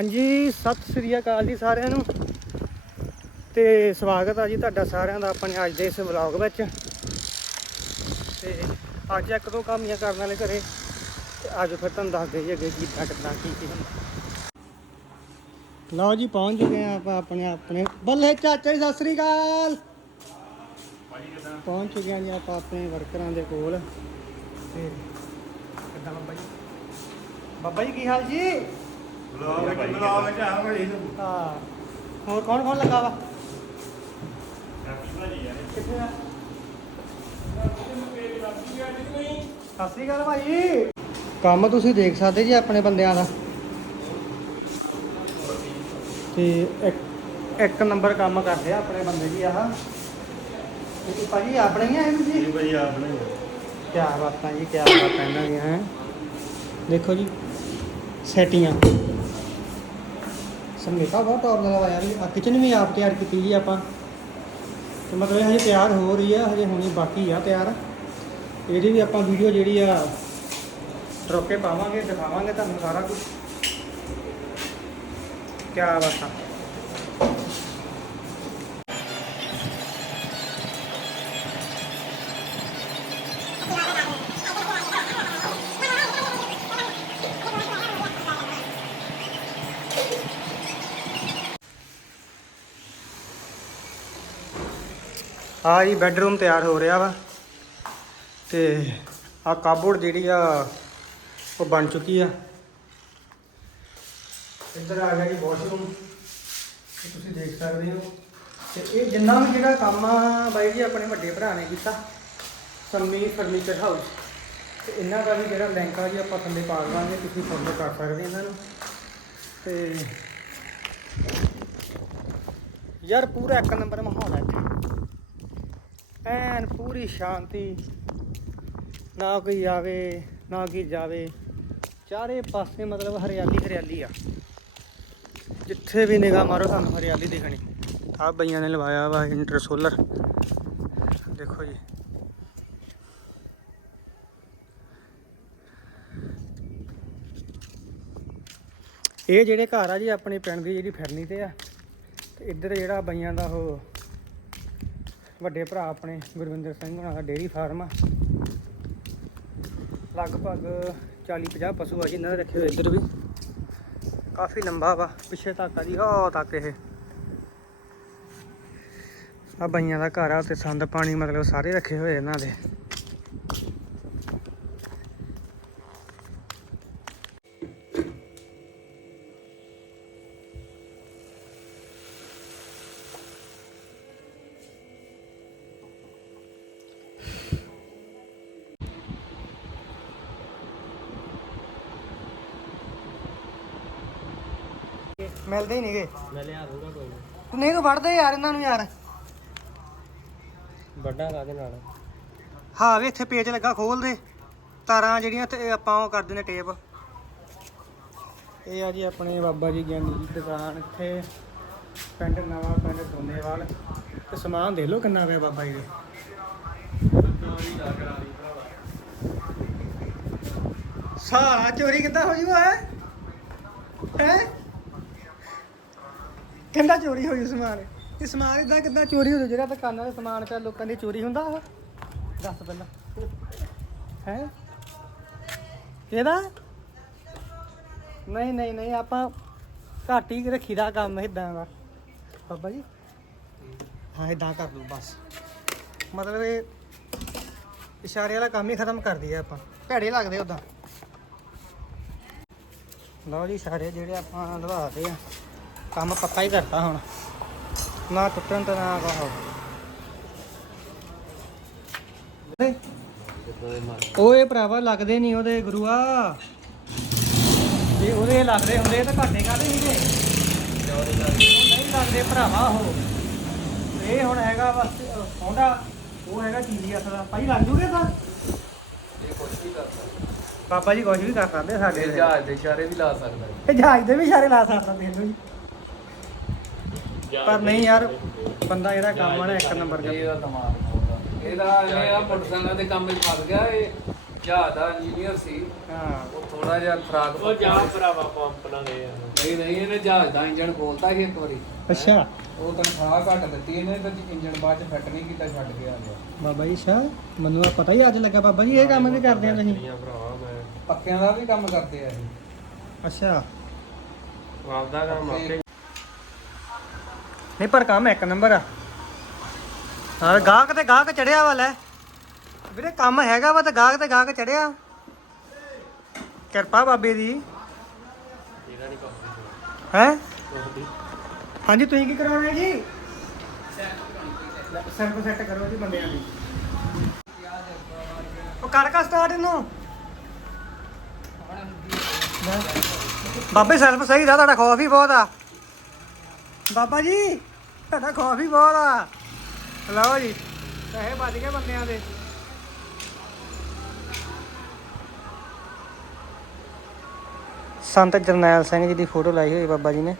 ਹਾਂਜੀ, ਸਤਿ ਸ੍ਰੀ ਅਕਾਲ ਜੀ ਸਾਰਿਆਂ ਨੂੰ। ਤੇ ਸਵਾਗਤ ਆ ਜੀ ਤੁਹਾਡਾ ਸਾਰਿਆਂ ਦਾ ਆਪਣੇ ਅੱਜ ਦੇ ਇਸ ਵਲੌਗ ਵਿੱਚ। ਤੇ ਅੱਜ ਇੱਕ ਦੋ ਕੰਮ ਕਰਨ ਵਾਲੇ ਘਰੇ। ਤੇ ਅੱਜ ਫਿਰ ਤੁਹਾਨੂੰ ਦੱਸਦੇ ਜੀ ਅੱਗੇ ਕਿੱਦਾਂ ਕਿੱਦਾਂ ਕੀ ਕੀ ਹੁੰਦਾ। ਲਓ ਜੀ, ਪਹੁੰਚ ਚੁੱਕੇ ਆ ਆਪਾਂ ਆਪਣੇ ਆਪਣੇ ਬੱਲੇ ਚਾਚਾ ਜੀ, ਸਤਿ ਸ੍ਰੀ ਅਕਾਲ। ਪਹੁੰਚ ਚੁੱਕੇ ਆ ਜੀ ਆਪਾਂ ਆਪਣੇ ਵਰਕਰਾਂ ਦੇ ਕੋਲ। ਤੇ ਕਿੱਦਾਂ ਬਾਬਾ ਜੀ? ਬਾਬਾ ਜੀ, ਕੀ ਹਾਲ ਜੀ? ਹਾਂ। ਹੋਰ ਕੌਣ ਕੌਣ ਲੱਗਾ ਵਾ? ਸਤਿ ਸ੍ਰੀ ਅਕਾਲ ਭਾਈ। ਕੰਮ ਤੁਸੀਂ ਦੇਖ ਸਕਦੇ ਜੀ ਆਪਣੇ ਬੰਦਿਆਂ ਦਾ। ਤੇ ਇੱਕ ਇੱਕ ਨੰਬਰ ਕੰਮ ਕਰਦੇ ਆ ਆਪਣੇ ਬੰਦੇ ਜੀ ਆਹ। ਇਹ ਭਾਜੀ ਆਪਣੇ ਹੀ ਆ ਇਹ ਜੀ ਕਿਆ ਬਾਤਾਂ ਜੀ ਕਿਆ ਬਾਤਾਂ ਇਹਨਾਂ ਦੀਆਂ ਹੈ। ਦੇਖੋ ਜੀ ਸੈਟੀਆਂ ਸਮੇਤਾ ਬਹੁਤ ਟੌਪ ਦਾ ਵੀ ਆ ਕਿਚਨ ਵੀ ਆਪ ਤਿਆਰ ਕੀਤੀ ਜੀ ਆਪਾਂ। ਤੇ ਮਤਲਬ ਇਹ ਹਜੇ ਤਿਆਰ ਹੋ ਰਹੀ ਆ, ਹਜੇ ਹੋਣੀ ਬਾਕੀ ਆ ਤਿਆਰ। ਇਹਦੀ ਵੀ ਆਪਾਂ ਵੀਡੀਓ ਜਿਹੜੀ ਆ ਟਰੋਕੇ ਪਾਵਾਂਗੇ, ਦਿਖਾਵਾਂਗੇ ਤੁਹਾਨੂੰ ਸਾਰਾ ਕੁਝ ਕਿਆ ਬਾਤਾਂ ਆ ਜੀ ਬੈੱਡਰੂਮ ਤਿਆਰ ਹੋ ਰਿਹਾ ਵਾ ਤੇ ਆ ਕਾਬੋਰਡ ਜਿਹੜੀ ਆ ਉਹ ਬਣ ਚੁੱਕੀ ਆ। ਇੱਧਰ ਆ ਗਿਆ ਜੀ ਵਾਸ਼ਰੂਮ ਤੁਸੀਂ ਦੇਖ ਸਕਦੇ ਹੋ। ਤੇ ਇਹ ਜਿੰਨਾ ਵੀ ਜਿਹੜਾ ਕੰਮ ਆ ਬਾਈ ਜੀ, ਆਪਣੇ ਵੱਡੇ ਭਰਾ ਨੇ ਕੀਤਾ, ਸੰਮੀ ਫਰਨੀਚਰ ਹਾਊਸ ਤੇ ਇਹਨਾਂ ਦਾ ਵੀ ਜਿਹੜਾ ਲਿੰਕ ਆ ਜੀ, ਆਪਾਂ ਥੱਲੇ ਪਾ ਦੇਵਾਂਗੇ, ਤੁਸੀਂ ਫੋਲੋ ਕਰ ਸਕਦੇ ਇਹਨਾਂ ਨੂੰ। ਤੇ ਯਾਰ ਪੂਰਾ ਇੱਕ ਨੰਬਰ ਮਾਹੌਲ ਹੈ ਐਨ ਪੂਰੀ ਸ਼ਾਂਤੀ। ਨਾ ਕੋਈ ਆਵੇ, ਨਾ ਕੋਈ ਜਾਵੇ। ਚਾਰੇ ਪਾਸੇ ਮਤਲਬ ਹਰਿਆਲੀ ਹਰਿਆਲੀ ਆ। ਜਿੱਥੇ ਵੀ ਨਿਗਾਹ ਮਾਰੋ, ਤੁਹਾਨੂੰ ਹਰਿਆਲੀ ਦਿਖਣੀ। ਆਹ ਬਈਆਂ ਨੇ ਲਵਾਇਆ ਵਾ ਇੰਟਰ ਸੋਲਰ। ਦੇਖੋ ਜੀ। ਇਹ ਜਿਹੜੇ ਘਰ ਆ ਜੀ, ਆਪਣੇ ਪਿੰਡ ਦੀ ਜਿਹੜੀ ਫਿਰਨੀ ਤੇ ਆ। ਤੇ ਇੱਧਰ ਜਿਹੜਾ ਬਈਆਂ ਦਾ ਉਹ ਵੱਡੇ ਭਰਾ ਆਪਣੇ ਗੁਰਵਿੰਦਰ ਸਿੰਘ ਉਹਨਾਂ ਦਾ ਡੇਅਰੀ ਫਾਰਮ ਆ। ਲਗਭਗ 40 50 ਪਸ਼ੂ ਆ ਜੀ ਇਹਨਾਂ ਦੇ ਰੱਖੇ ਹੋਏ ਇੱਧਰ ਵੀ। ਕਾਫੀ ਲੰਬਾ ਵਾ, ਪਿੱਛੇ ਤੱਕ ਆ ਜੀ ਉਹ ਤੱਕ ਇਹ। ਆ ਬਈਆਂ ਦਾ ਘਰ ਆ ਤੇ ਸੰਦ ਪਾਣੀ ਮਤਲਬ ਸਾਰੇ ਰੱਖੇ ਹੋਏ ਇਹਨਾਂ ਦੇ। ਮਿਲਦੇ ਹੀ ਨਹੀਂਗੇ। ਮੈਂ ਲਿਆ ਦੂੰਗਾ ਕੋਈ ਨਹੀਂ ਤੂੰ ਯਾਰ ਇਹਨਾਂ ਨੂੰ ਯਾਰ। ਵੱਡਾ ਕਾਦੇ ਨਾਲ? ਹਾਂ ਵੇ ਇੱਥੇ ਪੇਜ ਲੱਗਾ ਖੋਲ ਦੇ। ਤਾਰਾਂ ਜਿਹੜੀਆਂ ਤੇ ਆਪਾਂ ਉਹ ਕਰਦੇ ਨੇ ਟੇਪ। ਇਹ ਆ ਜੀ ਆਪਣੇ ਬਾਬਾ ਜੀ ਗਿਆਨੀ ਦੀ ਦੁਕਾਨ ਇੱਥੇ। ਪਿੰਡ ਨਵਾਂ ਪਿੰਡ ਦੋਨੇਵਾਲ ਤੇ ਸਮਾਨ ਦੇ ਲਓ ਕਿੰਨਾ ਪਿਆ ਬਾਬਾ ਜੀ ਦੇ। ਸਾਲਾ ਚੋਰੀ ਕਿੱਦਾਂ ਹੋਈ ਵਾ ਹੈ? ਹੈ? ਕਹਿੰਦਾ ਚੋਰੀ ਹੋਈ ਸਮਾਨ। ਇਹ ਸਮਾਨ ਇਦਾਂ ਕਿੱਦਾਂ ਚੋਰੀ ਹੋ ਜੂ ਜਿਹੜਾ ਦੁਕਾਨਾਂ ਦੇ ਸਮਾਨ ਪਿਆ, ਲੋਕਾਂ ਦੀ ਚੋਰੀ ਹੁੰਦਾ ਵਾ ਦੱਸ ਪਹਿਲਾਂ। ਹੈ? ਕਿਹਦਾ ਨਹੀਂ ਨਹੀਂ ਨਹੀਂ, ਆਪਾਂ ਘੱਟ ਹੀ ਰੱਖੀਦਾ ਕੰਮ ਇਦਾਂ ਦਾ। ਬਾਬਾ ਜੀ? ਹਾਂ ਇਦਾਂ ਕਰ ਲਓ, ਬਸ। ਮਤਲਬ ਇਹ ਇਸ਼ਾਰੇ ਵਾਲਾ ਕੰਮ ਹੀ ਖਤਮ ਕਰ ਦਈਏ ਆਪਾਂ। ਭੈੜੇ ਲੱਗਦੇ ਉਦਾਂ ਲਓ ਜੀ, ਇਸ਼ਾਰੇ ਜਿਹੜੇ ਆਪਾਂ ਲਵਾਦੇ ਆ। ਕੰਮ ਪੱਕਾ ਹੀ ਕਰਤਾ ਹੁਣ। ਨਾ ਟੁੱਟਣ ਤੇ ਨਾ ਕਹੋ ਓਏ ਭਰਾਵਾ ਲੱਗਦੇ ਨਹੀਂ ਉਹਦੇ ਗੁਰੂਆ। ਜੇ ਉਹਦੇ ਲੱਗਦੇ ਹੁੰਦੇ ਤਾਂ ਘਾਟੇ ਕਾਹਦੇ ਸੀਗੇ? ਨਹੀਂ ਲੱਗਦੇ ਭਰਾਵਾ ਉਹ। ਇਹ ਹੁਣ ਹੈਗਾ ਬਸ ਹੋਂਡਾ ਉਹ ਹੈਗਾ ਟੀਵੀਐਸ ਦਾ। ਭਾਈ ਲੱਗ ਜੂਗੇ ਤਾਂ? ਇਹ ਕੁਝ ਵੀ ਕਰ ਸਕਦਾ ਬਾਬਾ ਜੀ ਕੁਝ ਵੀ ਕਰ ਸਕਦੇ ਸਾਡੇ। ਜਹਾਜ਼ ਦੇ ਇਸ਼ਾਰੇ ਵੀ ਲਾ ਸਕਦਾ। ਇਹ ਜਹਾਜ਼ ਦੇ ਵੀ ਇਸ਼ਾਰੇ ਲਾ ਸਕਦਾ ਦੇਖ ਲਓ ਜੀ। ਪਰ ਨਹੀਂ ਯਾਰ ਬੰਦਾ ਇਹਦਾ ਕੰਮ ਆ ਨਾ ਇੱਕ ਨੰਬਰ ਦਾ ਇਹਦਾ ਦਿਮਾਗ ਇਹਦਾ ਇਹ ਆ ਮੋਟਰਸਾਈਕਲਾਂ ਦੇ ਕੰਮ ਵਿੱਚ ਫਸ ਗਿਆ ਇਹ ਜਹਾਜ਼ ਦਾ ਇੰਜੀਨੀਅਰ ਸੀ। ਹਾਂ। ਉਹ ਥੋੜਾ ਜਿਹਾ ਖਰਾਕ ਉਹ ਜਾ ਭਰਾਵਾ ਪੰਪ ਨਾ ਦੇ ਯਾਰ ਨਹੀਂ ਨਹੀਂ ਇਹਨੇ ਜਹਾਜ਼ ਦਾ ਇੰਜਨ ਖੋਲਤਾ ਸੀ ਇੱਕ ਵਾਰੀ। ਅੱਛਾ। ਉਹ ਤਨਖਾਹ ਘੱਟ ਦਿੱਤੀ ਇਹਨੇ ਤੇ ਇੰਜਨ ਬਾਅਦ ਚ ਫਿੱਟ ਨਹੀਂ ਕੀਤਾ ਛੱਡ ਕੇ ਆ ਗਿਆ। ਬਾਬਾ ਜੀ ਸ਼ਾ ਮੈਨੂੰ ਤਾਂ ਪਤਾ ਹੀ ਅੱਜ ਲੱਗਾ ਬਾਬਾ ਜੀ ਇਹ ਕੰਮ ਵੀ ਕਰਦੇ ਆ ਤੁਸੀਂ। ਦੀਆਂ ਭਰਾਵਾ ਮੈਂ ਪੱਕਿਆਂ ਦਾ ਵੀ ਕੰਮ ਕਰਦੇ ਆ ਇਹ। ਅੱਛਾ। ਆਪਦਾ ਕੰਮ ਆਪੇ ਨਹੀਂ, ਪਰ ਕੰਮ ਇੱਕ ਨੰਬਰ ਆ। ਹਾਂ, ਗਾਹਕ ਤੇ ਗਾਹਕ ਚੜਿਆ ਵਾ, ਲੈ। ਵੀਰੇ, ਕੰਮ ਹੈਗਾ ਵਾ ਤੇ ਗਾਹਕ ਤੇ ਗਾਹਕ ਚੜਿਆ। ਕਿਰਪਾ ਬਾਬੇ ਦੀ। ਹੈ? ਹਾਂਜੀ, ਤੁਸੀਂ ਕੀ ਕਰਾਉਣਾ ਜੀ? ਸਰਪ ਸੈੱਟ ਕਰੋ ਜੀ ਬੰਦਿਆਂ ਦੀ। ਉਹ ਕਰ ਕਾ ਸਟਾਰਟ ਇਹਨੂੰ। ਬਾਬੇ ਸਰਪ ਸਹੀ ਦਾ, ਤੁਹਾਡਾ ਖੌਫ ਹੀ ਬਹੁਤ ਆ। ਬਾਬਾ ਜੀ। ਤੁਹਾਡਾ ਖੌਫ ਹੀ ਬਹੁਤ ਆ। ਲਓ ਜੀ, ਪੈਸੇ ਬਚ ਗਏ ਬੰਦਿਆਂ ਦੇ। ਸੰਤ ਜਰਨੈਲ ਸਿੰਘ ਜੀ ਦੀ ਫੋਟੋ ਲਾਈ ਹੋਈ ਬਾਬਾ ਜੀ ਨੇ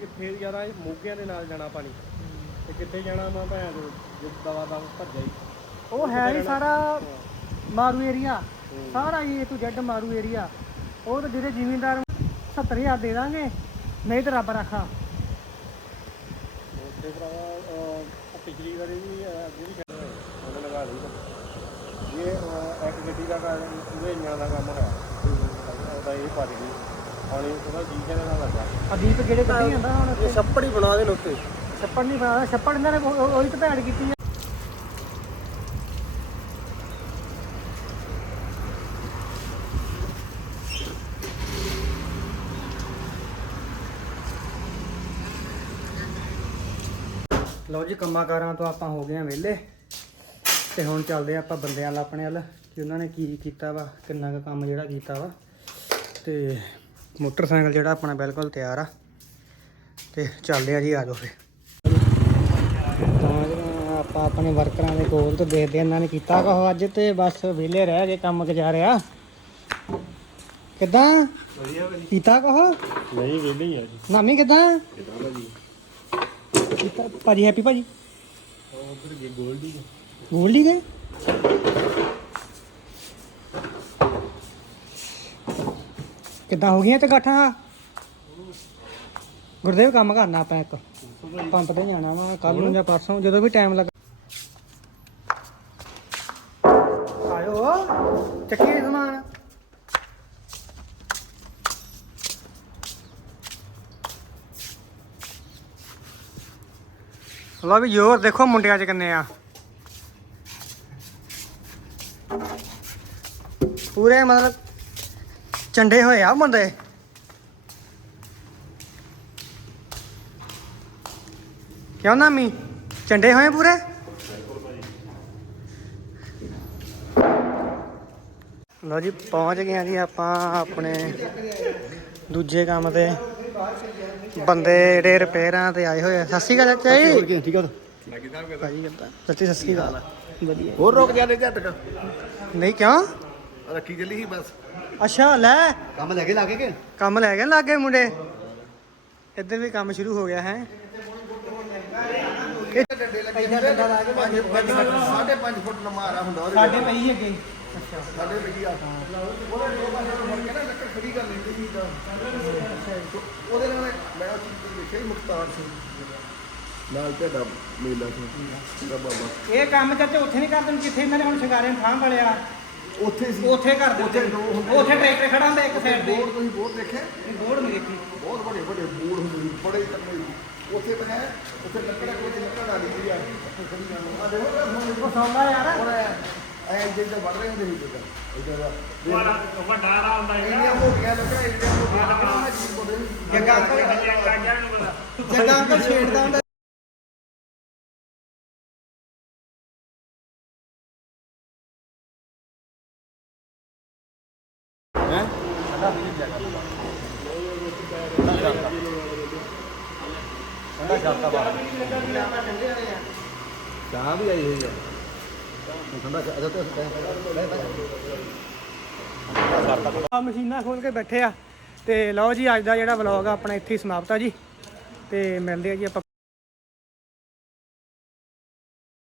ਇਹ ਫੇਰ ਜ਼ਿਆਦਾ ਇਹ ਮੋਗਿਆਂ ਦੇ ਨਾਲ ਜਾਣਾ ਪਾਣੀ। ਤੇ ਕਿੱਥੇ ਜਾਣਾ ਮੈਂ ਭੈਣ ਜੇ ਦਵਾ ਦਵਾ ਭੱਜਿਆ ਹੀ। ਉਹ ਹੈ ਹੀ ਸਾਰਾ ਮਾਰੂ ਏਰੀਆ। ਸਾਰਾ ਹੀ ਤੂੰ ਜੱਡ ਮਾਰੂ ਏਰੀਆ। ਉਹ ਤਾਂ ਜਿਹੜੇ ਜ਼ਿਮੀਂਦਾਰ 70000 ਦੇ ਦਾਂਗੇ ਨਹੀਂ ਤੇ ਰੱਬ ਰੱਖਾ। ਉੱਥੇ ਭਰਾਵਾ ਪਿਛਲੀ ਵਾਰੀ ਵੀ ਹੋਇਆ ਉਹਨੇ ਲਗਾ ਲਈ ਇਹ ਗੱਡੀ ਦਾ ਕੰਮ ਉਹਦੇ ਇੰਜਣ ਦਾ ਕੰਮ ਹੋਇਆ। ਉਹਦਾ ਇਹ ਭੱਜ ਗਈ। ਪਾਣੀ ਉਹਦਾ ਜੀ ਕਹਿੰਦਾ ਨਾ ਲੱਗਾ। ਅਦੀਪ ਜਿਹੜੇ ਕੱਢੀ ਜਾਂਦਾ ਹੁਣ ਇਹ ਛੱਪੜ ਹੀ ਬਣਾ ਦੇ ਉੱਤੇ ਛੱਪੜ ਨਹੀਂ ਬਣਾਦਾ ਛੱਪੜ ਇਹਨਾਂ ਨੇ ਉਹ- ਉਹੀ ਤਾਂ ਭੈੜ ਕੀਤੀ ਆ। ਲਓ ਜੀ ਕੰਮਾਂ-ਕਾਰਾਂ ਤੋਂ ਆਪਾਂ ਹੋ ਗਏ ਆ ਵਿਹਲੇ। ਤੇ ਹੁਣ ਚੱਲਦੇ ਆ ਆਪਾਂ ਬੰਦਿਆਂ ਵੱਲ ਆਪਣੇ ਵੱਲ ਕਿ ਉਹਨਾਂ ਨੇ ਕੀ ਕੀਤਾ ਵਾ ਕਿੰਨਾ ਕੁ ਕੰਮ ਜਿਹੜਾ ਕੀਤਾ ਵਾ। ਤੇ ਮੋਟਰਸਾਈਕਲ ਜਿਹੜਾ ਆਪਣਾ ਬਿਲਕੁਲ ਤਿਆਰ ਆ। ਤੇ ਚੱਲਦੇ ਆ ਜੀ ਆ ਜਾਓ ਫੇ ਆਪਾਂ ਆਪਣੇ ਵਰਕਰਾਂ ਦੇ ਕੋਲ ਤੋਂ ਦੇਖਦੇ ਇਹਨਾਂ ਨੇ ਕੀਤਾ ਕਹੋ ਅੱਜ ਤੇ ਬਸ ਵਿਹਲੇ ਰਹਿ ਗਏ ਕੰਮ ਗੁਜ਼ਾਰਿਆ ਕਿਦਾਂ? ਵਧੀਆ ਭਾਜੀ। ਕੀਤਾ ਕਹੋ ਨਹੀਂ ਵੇਲੇ ਹੀ ਆ ਜੀ। ਨਾਮੀ ਕਿਦਾਂ? ਕਿਦਾਂ ਭਾਜੀ? ਕੀਤਾ। ਭਾਜੀ ਹੈਪੀ ਭਾਜੀ? ਉਹ ਉਧਰ ਗੋਲਡੀ ਗੋਲਡੀ ਗਏ? ਕਿੱਦਾਂ ਹੋ ਗਈਆਂ ਤੇ ਗੁਰਦੇਵ ਕੰਮ ਕਰਨਾ ਆਪਾਂ ਇੱਕ। ਪੰਪ ਤੇ ਜਾਣਾ ਵਾ ਕੱਲ ਨੂੰ ਜਾਂ ਪਰਸੋਂ, ਜਦੋਂ ਵੀ ਟਾਈਮ ਲੱਗਾ ਆਇਓ, ਚੱਕੀ ਸਮਾਨ। ਲਓ ਵੀ ਜ਼ੋਰ, ਦੇਖੋ ਮੁੰਡਿਆਂ 'ਚ ਕਿੰਨੇ ਆ। ਪੂਰੇ ਮਤਲਬ ਚੰਡੇ ਹੋਏ ਆ ਬੰਦੇ। ਕਿਉਂ ਨਾਮੀ? ਚੰਡੇ ਹੋਏ ਪੂਰੇ? ਲਓ ਜੀ ਪਹੁੰਚ ਗਏ ਆ ਜੀ ਆਪਾਂ ਆਪਣੇ ਦੂਜੇ ਕੰਮ ਤੇ। ਬੰਦੇ ਜਿਹੜੇ ਰਿਪੇਅਰਾਂ ਤੇ ਆਏ ਹੋਏ ਆ। ਸਤਿ ਸ਼੍ਰੀ ਅਕਾਲ ਚਾਚਾ ਜੀ। ਠੀਕ ਆ ਭਾਜੀ ਸਤਿ ਸ਼੍ਰੀ ਅਕਾਲ। ਵਧੀਆ। ਹੋਰ ਰੁਕ ਜਾਂਦੇ ਝੱਟ ਨਹੀਂ ਕਿਉਂ? ਰੱਖੀ ਚੱਲੀ ਸੀ ਬਸ। ਅੱਛਾ ਲੈ। ਕੰਮ ਲੈ ਕੇ ਲਾਗੇ ਕਿ? ਕੰਮ ਲੈ ਗਏ ਲਾਗੇ ਮੁੰਡੇ। ਇੱਧਰ ਵੀ ਕੰਮ ਸ਼ੁਰੂ ਹੋ ਗਿਆ ਹੈ। ਸਾਢੇ 5 ਫੁੱਟ ਲੰਮਾ ਹੁੰਦਾ ਉਹਦੇ ਸਾਡੇ ਪਈ ਅੱਗੇ ਅੱਛਾ। ਸਾਡੇ ਪਈ ਆ। ਉਹਦੇ ਦੋ ਪਾਸੇ ਨੂੰ ਮੁੜ ਕੇ ਨਾ ਲੱਕੜ ਖੜੀ ਕਰ ਲੈਂਦੀ ਸੀ ਤਾਂ। ਉਹਦੇ ਨਾਲ ਮੈਂ ਉਹ ਚੀਜ਼ ਦੇਖਿਆ ਸੀ ਮੁਖਤਾਰ ਸਿੰਘ। ਨਾਲ ਤੁਹਾਡਾ ਮੇਲਾ ਸੀ। ਦਾ ਬਾਬਾ। ਇਹ ਕੰਮ ਚਾਚਾ ਉੱਥੇ ਨਹੀਂ ਕਰਦੇ ਜਿੱਥੇ ਇਹਨਾਂ ਨੇ ਹੁਣ ਸ਼ਿੰਗਾਰੇ ਨੂੰ ਥਾਂ ਵਾਲਿਆ ਉੱਥੇ ਸੀ। ਉੱਥੇ ਕਰ ਦਿੰਦੇ ਉੱਥੇ ਦੋ ਹੁੰਦੇ ਉੱਥੇ ਟਰੈਕਟਰ ਖੜਾ ਹੁੰਦਾ ਇੱਕ ਸਾਈਡ ਤੇ। ਬੋਰਡ ਤੁਸੀਂ ਬੋਰਡ ਦੇਖਿਆ? ਇਹ ਬੋਰਡ ਨਹੀਂ ਦੇਖੀ। ਬਹੁਤ ਵੱਡੇ ਵੱਡੇ ਬੋਰਡ ਹੁੰਦੇ ਸੀ ਬੜੇ ਤਕੜੇ ਉੱਥੇ ਤਾਂ ਹੈ ਉੱਥੇ ਲੱਕੜਾ ਕੋਈ ਲੱਕੜ ਵਾਲੀ ਸੀ ਆ ਆ। ਦੇਖੋ ਹੁਣ ਉਹ ਸੌਂਦਾ ਯਾਰ। ਹੁਣ ਐ ਜਿੱਦਾਂ ਵੱਢ ਰਹੇ ਹੁੰਦੇ ਸੀ ਜਿੱਦਾਂ। ਦਾ। ਵੱਡਾ ਰਾ ਹੁੰਦਾ ਲੱਕੜਾਂ ਇੰਨੀਆਂ ਮੋਟੀਆਂ ਲੱਕੜਾਂ ਮੈਂ ਜੀ ਬੋਲੇ ਜੱਗਾ ਅੰਕਲ ਜੱਗਾ ਅੰਕਲ ਛੇੜਦਾ ਹੁੰਦਾ ਠੰਡਾ ਕਰਤਾ ਬਾਹਰ। ਚਾਹ ਵੀ ਆਈ ਹੋਈ ਹੈ ਠੰਡਾ ਅਜਾ ਤੇ ਆ ਮਸ਼ੀਨਾਂ ਖੋਲ ਕੇ ਬੈਠੇ ਆ। ਤੇ ਲਓ ਜੀ ਅੱਜ ਦਾ ਜਿਹੜਾ ਵਲੌਗ ਆ ਆਪਣਾ ਇੱਥੇ ਹੀ ਸਮਾਪਤ ਆ ਜੀ। ਤੇ ਮਿਲਦੇ ਆ ਜੀ ਆਪਾਂ